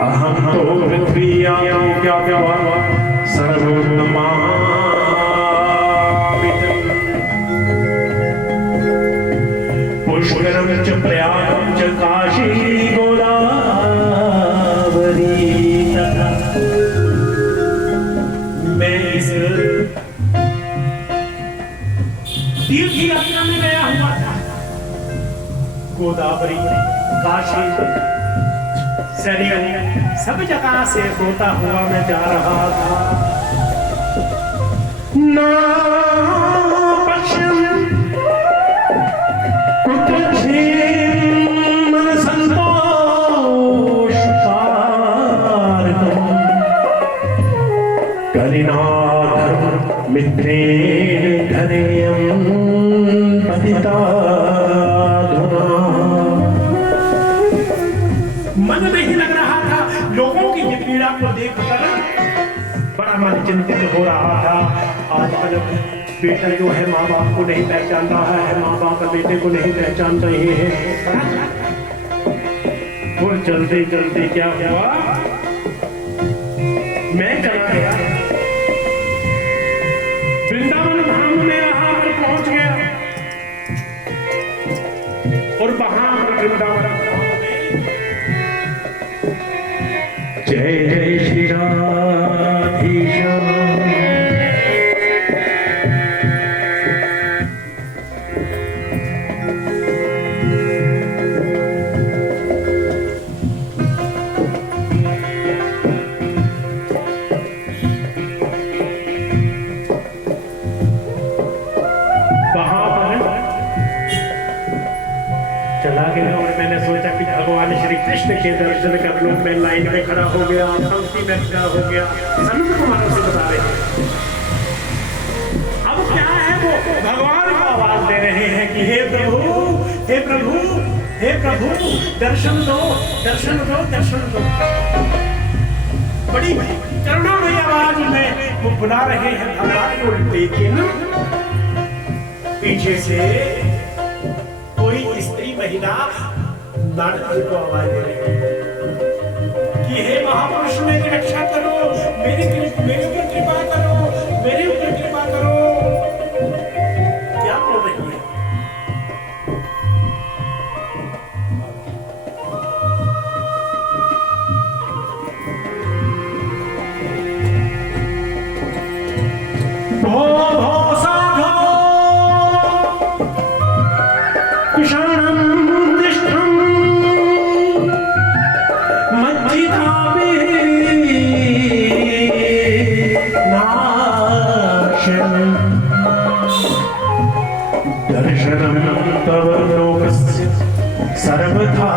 अहम तो पृथ्वी क्या सर्वोत्तमा पुष्करम च प्रयागम च काशी गोदावरी तथा मैं इस तीर्थ यात्रा में गया हुआ था। गोदावरी, काशी, सरयू सब जगह से होता हुआ मैं जा रहा था। ना पश्चिम मन संतोष कलिना धर्म मित्रेण धनेयं पतिता मन नहीं लग रहा था। लोगों की ये पीड़ा को देखकर बड़ा मन चिंतित हो रहा था। आजकल बेटा जो है माँ बाप को नहीं पहचान रहा है, माँ बाप बेटे को नहीं पहचान रहे हैं। और चलते चलते क्या हुआ, मैं चला गया वृंदावन धाम में, वहां पर पहुंच गया और वहां पर वृंदावन जय जय श्री राधेश्याम। कृष्ण के दर्शन कर लो। मैं लाइन में खड़ा हो गया, पंक्ति में खड़ा हो गया। संत कुमारों से बता रहे हैं अब क्या है, वो भगवान को आवाज दे रहे हैं कि हे प्रभु, हे प्रभु, हे प्रभु, दर्शन दो, दर्शन दो, दर्शन दो। बड़ी करुणामयी आवाज में वो बुला रहे हैं भगवान को। लेकिन पीछे से कोई स्त्री महिला नारद को आवाज दे रहे हैं कि हे महापुरुष, मेरी रक्षा करो, मेरे ऊपर कृपा करो, मेरे ऊपर कृपा करो। क्या बोल रही है? भो भो साधो कृष्णं दर्शनम तव लोकस्य सर्वथा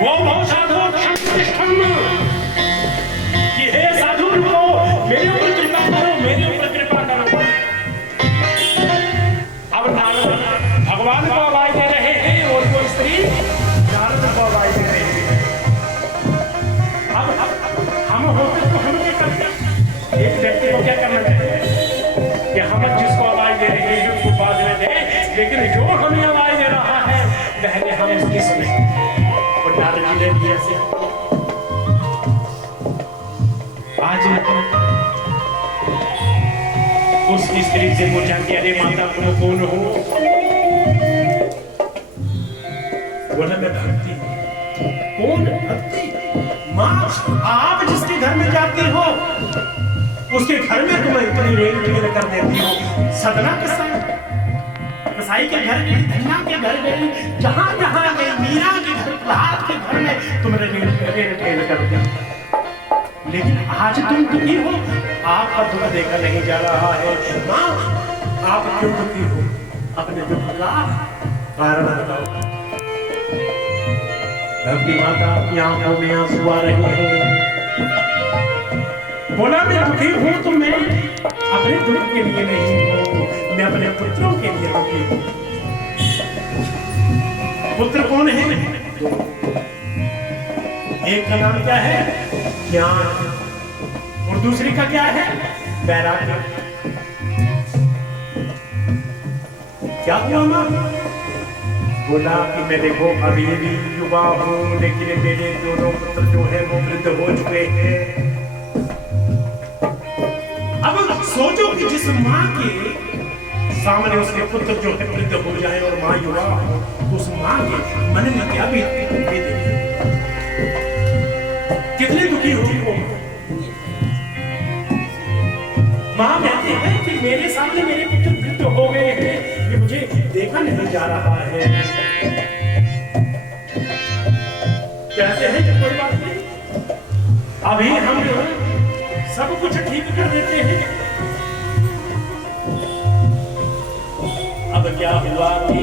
वो साधु कि हे साधु रुको, मेरे ऊपर कृपा करो, मेरे ऊपर कृपा करो। अब नारद भगवान को आवाज दे रहे हैं और वो स्त्री नारद को आवाज दे रही है। हम होते तो हम क्या करते? एक व्यक्ति को क्या करना चाहिए कि हम जिसको आवाज दे रहे हैं उसको बाजने दें, लेकिन जो हमें आवाज दे रहा है पहले हम उसकी सुने। और नारद जी ने दिया से आज उस स्त्री से पूछा कि अरे माता तुम कौन हो? बोला मैं भक्ति। कौन भक्ति? माँ, आप जिसके घर में जाती हो उसके घर में तुम्हें इतनी रेल ठेल कर देती हो। सदना कसाई के घर गई, धन्ना के घर गई, जहां जहां गई, मीरा के घर, प्रहलाद के घर में तुमने रेल ठेल कर दी। लेकिन आज तुम दुखी हो, आपका दुख देखा नहीं जा रहा है। माँ, आप क्यों दुखी हो? अपने दुख का कारण बताओ। भक्ति माता की आंखों में आंसू आ रहे हैं। बोला मैं दुखी हूं तो मैं अपने दुख के लिए नहीं हूं, मैं अपने पुत्रों के लिए दुखी हूं। पुत्र कौन है? एक का नाम क्या है? ज्ञान, और दूसरी का क्या है? वैराग्य। क्या हुआ माँ? बोला कि मैं देखो अभी भी युवा हूँ, लेकिन मेरे दोनों पुत्र जो है वो वृद्ध हो चुके हैं। अब सोचो कि जिस माँ के सामने उसके पुत्र जो है वृद्ध हो जाए और माँ युवा हो, तो उस माँ के मन में क्या बीतती, कितने दुखी होगी वो माँ। कहते हैं कि मेरे सामने मेरे पुत्र वृद्ध हो गए हैं, ये मुझे देखा नहीं जा रहा है। कहते हैं कि कोई बात नहीं, अभी हम सब कुछ ठीक कर देते हैं। अब क्या हुआ कि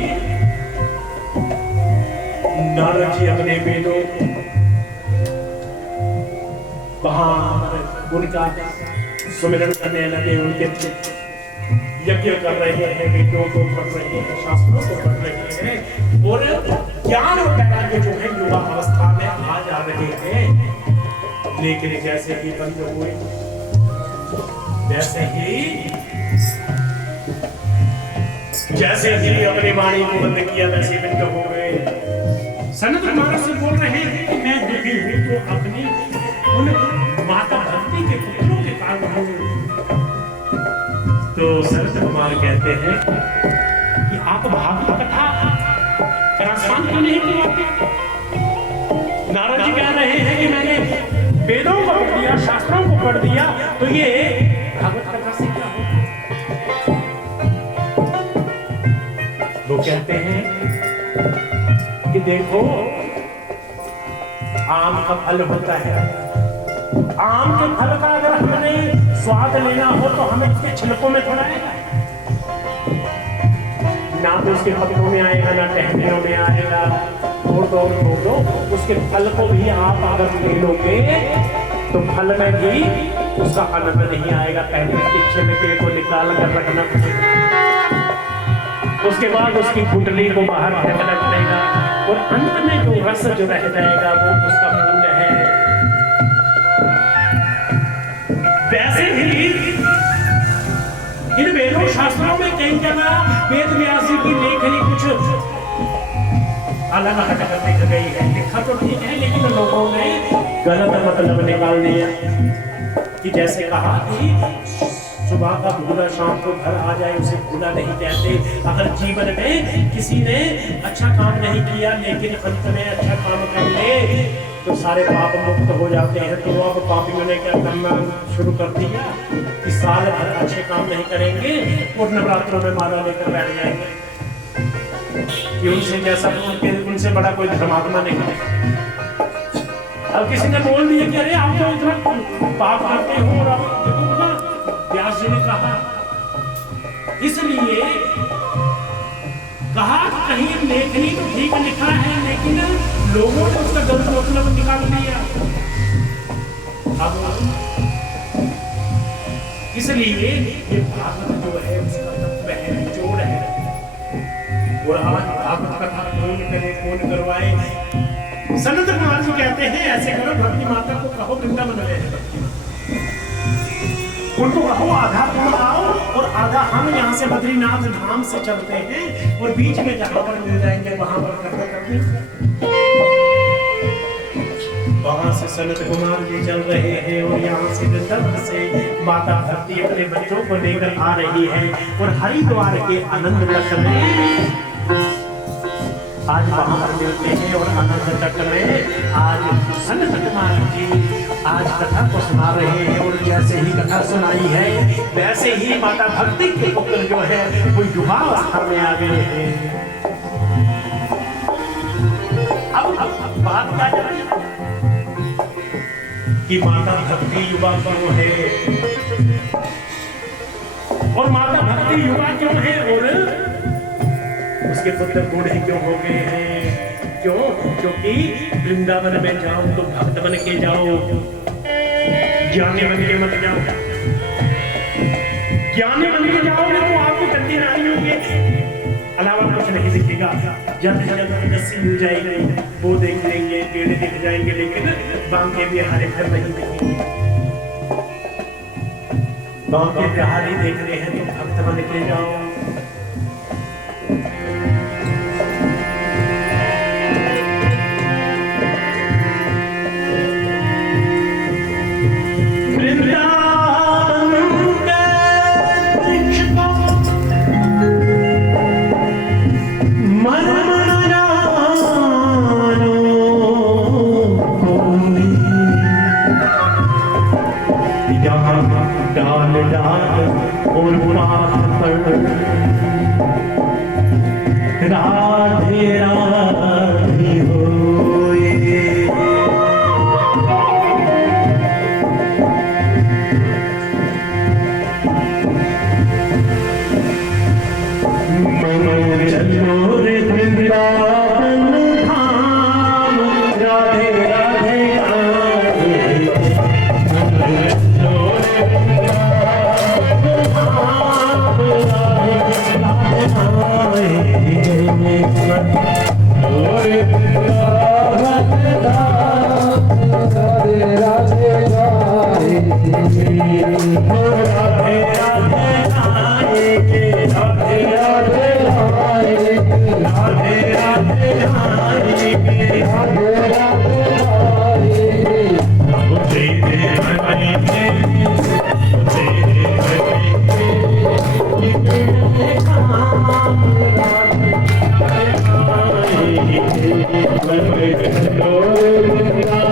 नारद जी अपने बेटों वहां उनका सुमिरन करने लगे, उनके यज्ञ कर रहे हैं, वेदों को पढ़ रहे हैं, शास्त्रों को पढ़ रहे हैं और ज्ञान और वैराग्य जो है युवा अवस्था में आ जा रहे हैं। लेकिन जैसे ही बंद हुए, जैसे ही अपनी वाणी को बंद किया, वैसे बंद हो गए। सनत कुमार से बोल रहे हैं कि मैं दुखी हूँ तो अपनी उन माता भक्ति के पुत्रों के कारण हूँ। तो सनत कुमार कहते हैं कि आप भागवत कथा राजस्थान क्यों नहीं करवाते? नारद जी कह रहे हैं कि मैंने वेदों को पढ़ दिया, शास्त्रों को पढ़ दिया, तो ये भागवत कथा से क्या होगा? वो कहते हैं कि देखो आम का फल होता है, आम के फल का अगर हमें स्वाद लेना हो तो हमें उसके छिलकों में थोड़ा आएगा, ना तो उसके पत्तों में आएगा, ना टहनियों में आएगा। तो उसके फल को भी आप अगर ले लोगे तो फल में भी उसका आनंद नहीं आएगा। पहले उसके छिलके को निकाल कर रखना पड़ेगा, उसके बाद उसकी गुठली को बाहर फेंकना पड़ेगा और अंत में जो रस जो रह जाएगा वो उसका मूल है। वैसे ही इन वेदों शास्त्रों में कई जगह वेद व्यास की लेखनी कुछ अलग हटकर दिख गई है। लिखा तो ठीक है, लेकिन लोगों ने गलत मतलब निकाल दिया कि जैसे कहा कि सुबह का भूला शाम को घर आ जाए उसे भूला नहीं कहते। अगर जीवन में किसी ने अच्छा काम नहीं किया लेकिन अंत में अच्छा काम कर ले तो सारे पाप मुक्त हो जाते हैं। तो अब पापियों ने क्या करना शुरू कर दिया कि साल भर अच्छे काम नहीं करेंगे और नवरात्रों में माला लेकर बैठ जाएंगे कि उनसे जैसा उनसे बड़ा कोई धर्मात्मा नहीं है। अब किसी ने बोल दिया कि अरे आप तो इतना पाप करते हो और आप देखो ना, व्यास जी ने कहा, इसलिए कहा कहीं लेखनी तो ठीक लिखा है लेकिन लोगों ने उसका गलत मतलब निकाल दिया। अब इसलिए ये भागवत जो है उसका तत्व है, निचोड़ है। और आज भागवत कथा कौन करे, कौन करवाए? सनत कुमार जी कहते हैं ऐसे करो, भक्ति माता को कहो वृंदावन में है, उनको कहो आधा तुम आओ और आधा हम यहाँ से बद्रीनाथ धाम से चलते हैं और बीच में जहाँ पर मिल जाएंगे वहां पर करते करते। वहां से सनत कुमार जी चल रहे हैं और यहाँ से वृंदावन से माता भक्ति अपने बच्चों को लेकर आ रही है और हरिद्वार के आनंद तक में आज वहां पर मिलते हैं और आनंद तक में आज सनत कुमार जी आज कथा को सुना रहे हैं। और जैसे ही कथा सुनाई है वैसे ही माता भक्ति के पुत्र जो है वो युवावस्था में आ गए हैं। अब बात क्या है कि माता भक्ति युवा क्यों है और माता भक्ति युवा क्यों है और उसके पुत्र बूढ़े क्यों हो गए हैं? क्यों? क्योंकि वृंदावन में जाओ तो भक्त बन के जाओ, ज्ञानी बन के मत जाओ। ज्ञानी बन के जाओगे तो आपको गंदी नारियों के अलावा कुछ नहीं दिखेगा। जल्द जल्द रस्सी मिल जाएगी, वो देख लेंगे, पेड़ दिख जाएंगे, लेकिन बांके बिहारी घर नहीं दिखेंगे। बांके बिहारी देख रहे हैं तो भक्त बन के जाओ। Thank you.